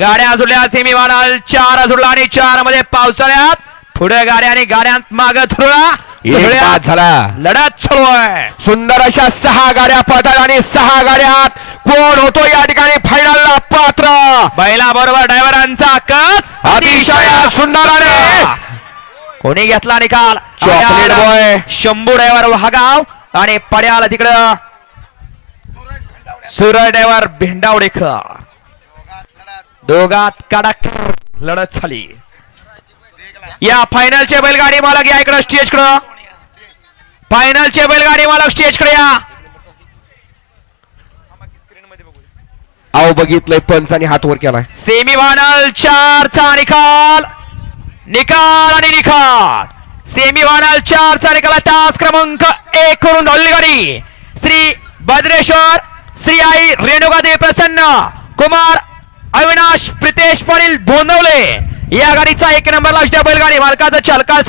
गाड्या जुळल्या सेमी वाढाल चार जुळला आणि चारमध्ये पावसाळ्यात. पुढे गाड्या आणि गाड्यांत माग बाद झाला. लढत सुरू आहे. सुंदर अशा सहा गाड्या पळतात आणि सहा गाड्यात कोण होतो या ठिकाणी फायनलला पात्र? बैला बरोबर ड्रायव्हरांचा कस अतिशय सुंदर कोणी घेतला निकाल? Chocolate boy. शंभू ड्रायव्हर वाघाव आणि पड्याला तिकडं. सुरळ ड्रायव्हर भेंडावडेकर. दोघात कडक लढत झाली. या फायनलचे बैलगाडी मालक या इकडं स्टेज कडं फायनलचे बैलगाडी मालक स्टेजकडे या. अहो बघितलंय पंचाने हात वर केलाय. सेमी फायनल चारचा निकाल. निकाल आणि निकाल. सेमी फायनल चारचा निकाल. तास क्रमांक एक करून धावली गाडी श्री भद्रेश्वर श्री आई रेणुकादेवी प्रसन्न कुमार अविनाश प्रितेश पाटील धोंडवले. या गाडीचा एक नंबरला बैलगाडी मालकाचा चालका